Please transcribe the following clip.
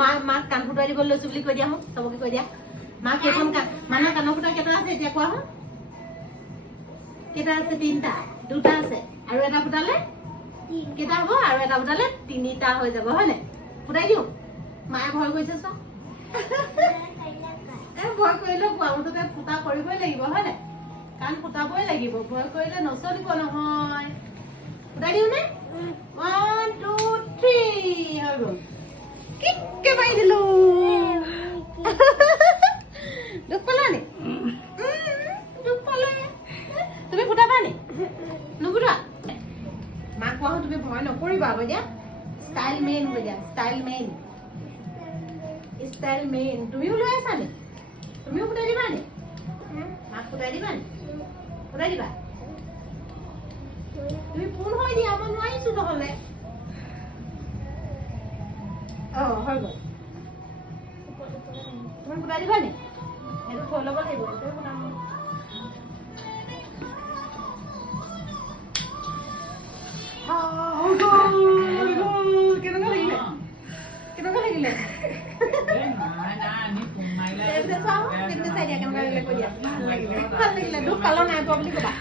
মাক কাণ ফুটাই দিব লৈছো বুলি কৈ দিয়া হো চবকে কৈ দিয়া মাক কেইখন মানুহৰ কাণৰ ফুটা কেইটা আছে এতিয়া কোৱা হো কেইটা আছে 3টা 2টা আছে আৰু এটা ফুটালে কেইটা হ'ব আৰু এটা ফুটালে 3টা হৈ যাব হয় নাই ফুটাই দিওঁ মায়ে ভয় কৰিছে চোৱা ভয় কৰিলে মুঠতে ফুটা কৰিবই লাগিব হয় নাই কাণ ফুটাবই লাগিব ভয় কৰিলে নচলিব নহয় ফুটাই দিওঁ নে 1 2 3 হৈ গ'ল কিককে মাৰি দিলো দুখ পালা নি দুখ পালে তুমি ফুটাবা নি নুফুটোৱা মাক কোৱা তুমি ভয় নকৰিবা আকৌ দিয়া ষ্টাইল মেইন হৈ দিয়া ষ্টাইল মেইন তুমিও লৈ আছা নি তুমিও ফুটাই দিবা নি মাক ফুটাই দিবা নি ফুটাই দিবা তুমি ফোন হৈ দিয়া মই নোৱাৰিছো নহ'লে হৈ গ'ল তুমি ফুটাই দিবা নি সেইটো থৈ ল'ব লাগিব এইটোৱে ফুটাম কেনেকুৱা লাগিলে ভাল লাগিলে দুখ পালো নাই পোৱা বুলি ক'বা